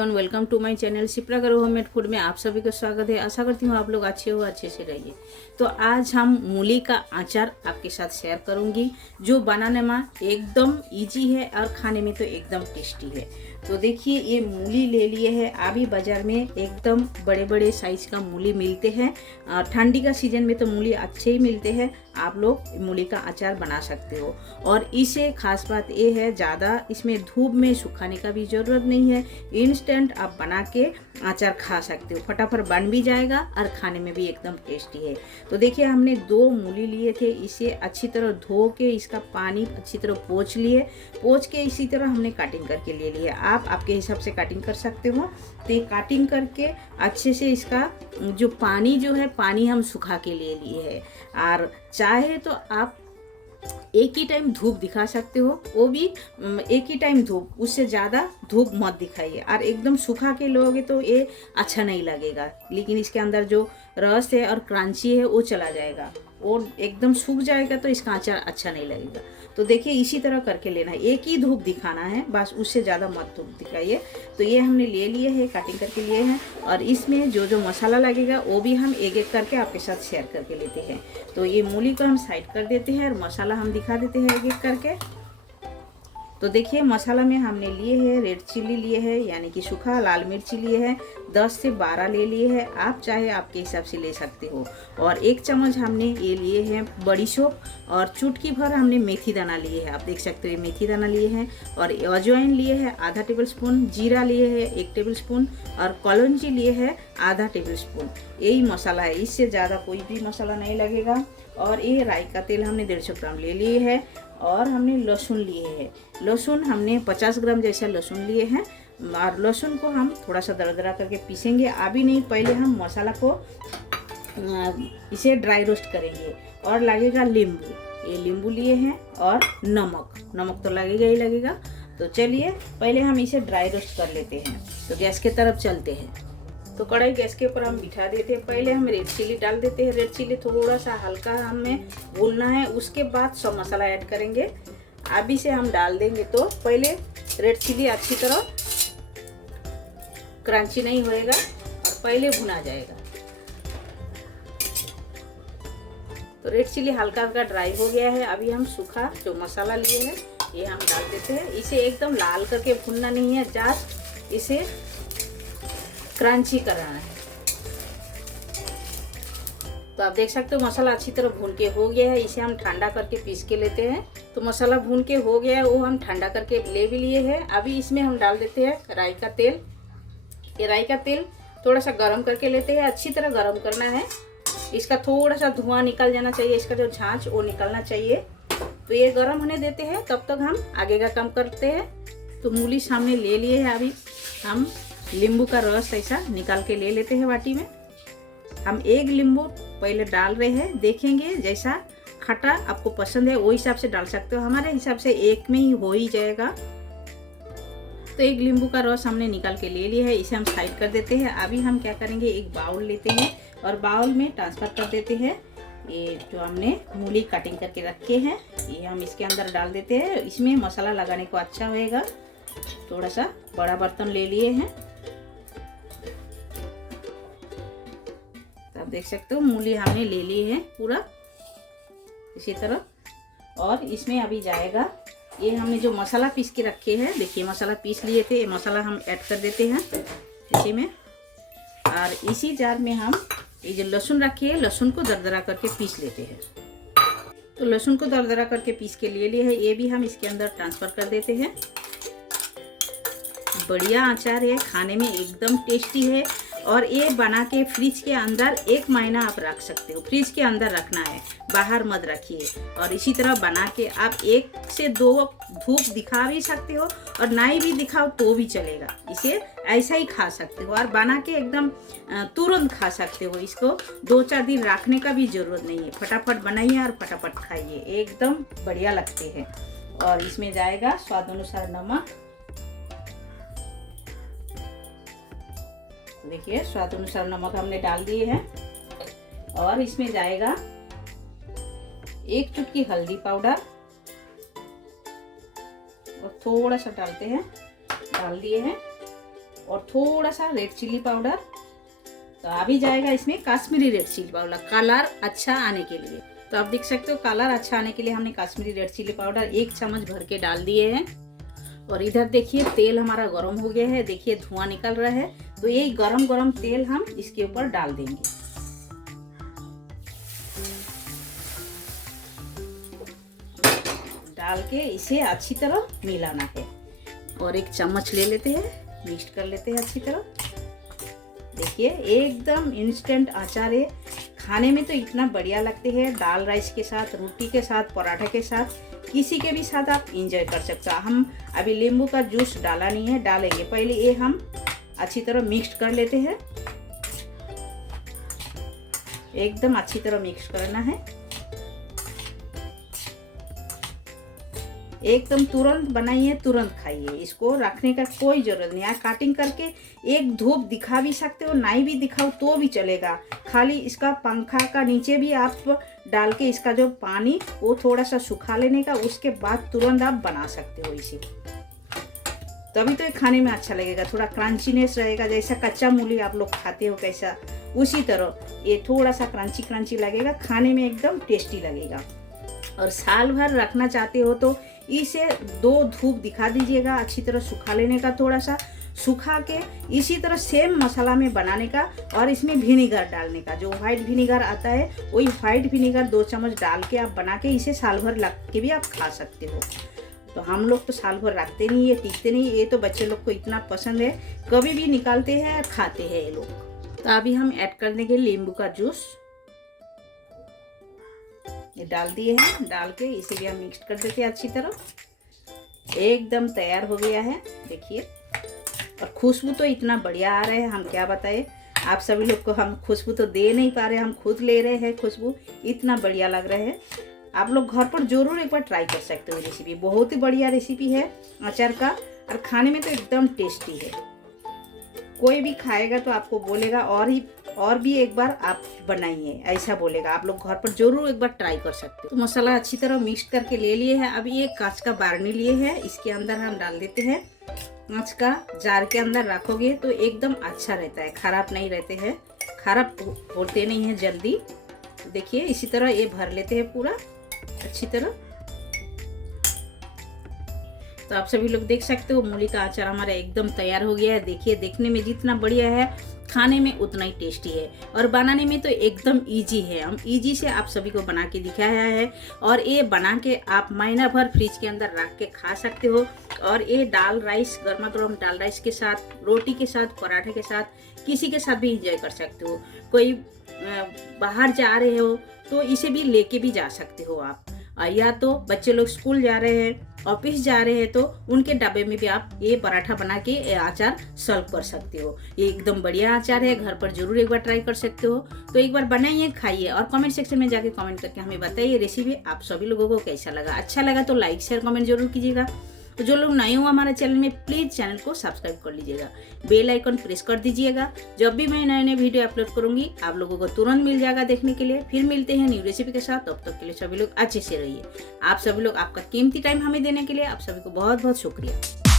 Everyone, welcome to my channel Shipra करो homemade food में आप सभी का स्वागत है। आशा करती हूँ आप लोग अच्छे हो, अच्छे से रहिए। तो आज हम मूली का अचार आपके साथ शेयर करूँगी, जो बनाने में एकदम इजी है और खाने में तो एकदम टेस्टी है। तो देखिए, ये मूली ले लिए है। अभी बाज़ार में एकदम बड़े बड़े साइज़ का मूली मिलते हैं। ठंडी का सीज़न में तो मूली अच्छे ही मिलते हैं। आप लोग मूली का अचार बना सकते हो। और इसे खास बात ये है, ज़्यादा इसमें धूप में सुखाने का भी ज़रूरत नहीं है। इंस्टेंट आप बना के अचार खा सकते हो, फटाफट बन भी जाएगा और खाने में भी एकदम टेस्टी है। तो देखिए, हमने 2 मूली लिए थे। इसे अच्छी तरह धो के इसका पानी अच्छी तरह पोंछ लिए। पोंछ के इसी तरह हमने कटिंग करके ले लिया। आप आपके हिसाब से कटिंग कर सकते हो। तो ये कटिंग करके अच्छे से इसका जो पानी है, पानी हम सुखा के ले लिए है। और चाहे तो आप एक ही टाइम धूप दिखा सकते हो, वो भी एक ही टाइम धूप, उससे ज़्यादा धूप मत दिखाइए। और एकदम सूखा के लोगे तो ये अच्छा नहीं लगेगा, लेकिन इसके अंदर जो रस है और क्रंची है वो चला जाएगा। और एकदम सूख जाएगा तो इसका अचार अच्छा नहीं लगेगा। तो देखिए, इसी तरह करके लेना है, एक ही धूप दिखाना है बस, उससे ज़्यादा मत धूप दिखाइए। तो ये हमने ले लिए हैं, कटिंग करके लिए हैं। और इसमें जो जो मसाला लगेगा वो भी हम एक एक करके आपके साथ शेयर करके लेते हैं। तो ये मूली को हम साइड कर देते हैं और मसाला हम दिखा देते हैं एक एक करके। तो देखिए, मसाला में हमने लिए हैं रेड चिल्ली लिए है, यानी कि सूखा लाल मिर्ची लिए है, 10 से 12 ले लिए हैं। आप चाहे आपके हिसाब से ले सकते हो। और 1 चम्मच हमने ये लिए हैं बड़ी सौंफ, और चुटकी भर हमने मेथी दाना लिए है। आप देख सकते हो, ये मेथी दाना लिए हैं। और अजवाइन लिए है आधा टेबल स्पून, जीरा लिए है 1 टेबल स्पून, और कलौंजी लिए है आधा टेबल स्पून। यही मसाला है, इससे ज़्यादा कोई भी मसाला नहीं लगेगा। और ये राई का तेल हमने 150 ग्राम ले लिए है। और हमने लहसुन लिए हैं। लहसुन हमने 50 ग्राम जैसा लहसुन लिए हैं। और लहसुन को हम थोड़ा सा दरदरा करके पीसेंगे, अभी नहीं, पहले हम मसाला को इसे ड्राई रोस्ट करेंगे। और लगेगा नींबू, ये नींबू लिए हैं। और नमक तो लगेगा ही लगेगा। तो चलिए, पहले हम इसे ड्राई रोस्ट कर लेते हैं। तो गैस के तरफ चलते हैं। तो कढ़ाई गैस के ऊपर हम बिठा देते हैं। पहले हम रेड चिल्ली डाल देते हैं। रेड चिल्ली थोड़ा सा हल्का हमें भूनना है, उसके बाद सब मसाला ऐड करेंगे। अभी से हम डाल देंगे तो पहले रेड चिल्ली अच्छी तरह क्रंची नहीं होएगा और पहले भुना जाएगा। तो रेड चिल्ली हल्का हल्का ड्राई हो गया है। अभी हम सूखा जो मसाला लिए हैं ये हम डाल देते हैं। इसे एकदम लाल करके भुनना नहीं है, जस्ट इसे क्रंची कराना है। तो आप देख सकते हो, मसाला अच्छी तरह भून के हो गया है। इसे हम ठंडा करके पीस के लेते हैं। तो मसाला भून के हो गया है, वो हम ठंडा करके ले भी लिए हैं। अभी इसमें हम डाल देते हैं राई का तेल। ये राई का तेल थोड़ा सा गर्म करके लेते हैं। अच्छी तरह गर्म करना है, इसका थोड़ा सा धुआं निकल जाना चाहिए, इसका जो झांझ वो निकलना चाहिए। तो ये गर्म होने देते हैं, तब तक हम आगे का काम करते हैं। तो मूली सामने ले लिए है। अभी हम नींबू का रस ऐसा निकाल के ले लेते हैं बाटी में। हम 1 नींबू पहले डाल रहे हैं, देखेंगे जैसा खट्टा आपको पसंद है वो हिसाब से डाल सकते हो। हमारे हिसाब से 1 में ही हो ही जाएगा। तो 1 नींबू का रस हमने निकाल के ले लिया है, इसे हम साइड कर देते हैं। अभी हम क्या करेंगे, एक बाउल लेते हैं और बाउल में ट्रांसफर कर देते हैं ये जो हमने मूली कटिंग करके रखे हैं, ये हम इसके अंदर डाल देते हैं। इसमें मसाला लगाने को अच्छा होएगा। थोड़ा सा बड़ा बर्तन ले लिए हैं। आप देख सकते हो, मूली हमने ले ली है पूरा इसी तरह। और इसमें अभी जाएगा ये हमने जो मसाला पीस के रखे हैं। देखिए, मसाला पीस लिए थे, ये मसाला हम ऐड कर देते हैं इसी में। और इसी जार में हम ये जो लहसुन रखे हैं, लहसुन को दरदरा करके पीस लेते हैं। तो लहसुन को दरदरा करके पीस के ले लिए है, ये भी हम इसके अंदर ट्रांसफर कर देते हैं। बढ़िया अचार है, खाने में एकदम टेस्टी है। और ये बना के फ्रिज के अंदर 1 महीना आप रख सकते हो। फ्रिज के अंदर रखना है, बाहर मत रखिए। और इसी तरह बना के आप 1 से 2 धूप दिखा भी सकते हो, और नहीं भी दिखाओ तो भी चलेगा। इसे ऐसा ही खा सकते हो और बना के एकदम तुरंत खा सकते हो। इसको 2-4 दिन रखने का भी ज़रूरत नहीं है। फटाफट बनाइए और फटाफट खाइए, एकदम बढ़िया लगते हैं। और इसमें जाएगा स्वाद अनुसार नमक। देखिए, स्वाद अनुसार नमक हमने डाल दिए हैं। और इसमें जाएगा 1 चुटकी हल्दी पाउडर, और थोड़ा सा डालते हैं, डाल दिए हैं। और थोड़ा सा रेड चिल्ली पाउडर। तो अभी जाएगा इसमें Kashmiri red chilli powder, colour अच्छा आने के लिए। तो आप देख सकते हो कलर अच्छा आने के लिए हमने कश्मीरी रेड चिल्ली पाउडर 1 चम्मच भर के डाल दिए हैं। और इधर देखिए तेल हमारा गर्म हो गया है, देखिए धुआं निकल रहा है। तो ये गरम गरम तेल हम इसके ऊपर डाल देंगे। डाल के इसे अच्छी तरह मिलाना है और 1 चम्मच ले लेते हैं, मिक्स कर लेते हैं अच्छी तरह। देखिए एकदम इंस्टेंट अचार है, खाने में तो इतना बढ़िया लगते हैं। दाल राइस के साथ, रोटी के साथ, पराठा के साथ, किसी के भी साथ आप इंजॉय कर सकते हैं। हम अभी नींबू का जूस डाला नहीं है, डालेंगे। पहले ये हम अच्छी तरह मिक्स कर लेते हैं, एकदम अच्छी तरह मिक्स करना है। एकदम तुरंत बनाइए, तुरंत खाइए, इसको रखने का कोई जरूरत नहीं है। काटिंग करके एक धूप दिखा भी सकते हो, नहीं भी दिखाओ तो भी चलेगा। खाली इसका पंखा का नीचे भी आप डाल के इसका जो पानी वो थोड़ा सा सुखा लेने का, उसके बाद तुरंत आप बना सकते हो इसे। तभी तो ये खाने में अच्छा लगेगा, थोड़ा क्रंचीनेस रहेगा। जैसा कच्चा मूली आप लोग खाते हो कैसा, उसी तरह ये थोड़ा सा क्रंची क्रंची लगेगा, खाने में एकदम टेस्टी लगेगा। और साल भर रखना चाहते हो तो इसे 2 धूप दिखा दीजिएगा, अच्छी तरह सुखा लेने का, थोड़ा सा सुखा के इसी तरह सेम मसाला में बनाने का। और इसमें विनेगर डालने का, जो व्हाइट विनेगर आता है वही व्हाइट विनेगर 2 चम्मच डाल के आप बना के इसे साल भर रख के भी आप खा सकते हो। तो हम लोग तो साल भर रखते नहीं है, टिकते नहीं, ये तो बच्चे लोग को इतना पसंद है, कभी भी निकालते हैं और खाते हैं ये लोग। तो अभी हम ऐड कर देंगे नींबू का जूस, ये डाल दिए हैं। डाल के इसे भी हम मिक्स कर देते हैं अच्छी तरह। एकदम तैयार हो गया है, देखिए। और खुशबू तो इतना बढ़िया आ रहा है, हम क्या बताएं आप सभी लोग को। हम खुशबू तो दे नहीं पा रहे, हम खुद ले रहे हैं खुशबू, इतना बढ़िया लग रहा है। आप लोग घर पर जरूर एक बार ट्राई कर सकते हो। रेसिपी बहुत ही बढ़िया रेसिपी है अचार का, और खाने में तो एकदम टेस्टी है। कोई भी खाएगा तो आपको बोलेगा और भी एक बार आप बनाइए, ऐसा बोलेगा। आप लोग घर पर जरूर एक बार ट्राई कर सकते हो। तो मसाला अच्छी तरह मिक्स करके ले लिए हैं। अभी ये कांच का बारनी लिए हैं, इसके अंदर हम डाल देते हैं। कांच का जार के अंदर रखोगे तो एकदम अच्छा रहता है, खराब नहीं रहते हैं, खराब होते नहीं हैं जल्दी। देखिए इसी तरह ये भर लेते हैं पूरा अच्छी तरह। तो आप सभी लोग देख सकते हो मूली का अचार हमारा एकदम तैयार हो गया है। देखिए देखने में जितना बढ़िया है, खाने में उतना ही टेस्टी है, और बनाने में तो एकदम इजी है। हम इजी से आप सभी को बना के दिखाया है, और ये बना के आप महीना भर फ्रिज के अंदर रख के खा सकते हो। और ये दाल राइस, गर्मा गर्म दाल राइस के साथ, रोटी के साथ, पराठे के साथ, किसी के साथ भी इंजॉय कर सकते हो। कोई बाहर जा रहे हो तो इसे भी लेके भी जा सकते हो आप, या तो बच्चे लोग स्कूल जा रहे हैं, ऑफिस जा रहे हैं, तो उनके डब्बे में भी आप ये पराठा बना के अचार सर्व कर सकते हो। ये एकदम बढ़िया अचार है, घर पर जरूर एक बार ट्राई कर सकते हो। तो एक बार बनाइए, खाइए, और कमेंट सेक्शन में जाके कमेंट करके हमें बताइए रेसिपी आप सभी लोगों को कैसा लगा। अच्छा लगा तो लाइक शेयर कमेंट जरूर कीजिएगा। तो जो लोग नए हो हमारे चैनल में, प्लीज़ चैनल को सब्सक्राइब कर लीजिएगा, बेल आइकन प्रेस कर दीजिएगा। जब भी मैं नए नए वीडियो अपलोड करूंगी आप लोगों को तुरंत मिल जाएगा देखने के लिए। फिर मिलते हैं न्यू रेसिपी के साथ, तब तक के लिए सभी लोग अच्छे से रहिए। आप सभी लोग, आपका कीमती टाइम हमें देने के लिए आप सभी को बहुत बहुत शुक्रिया।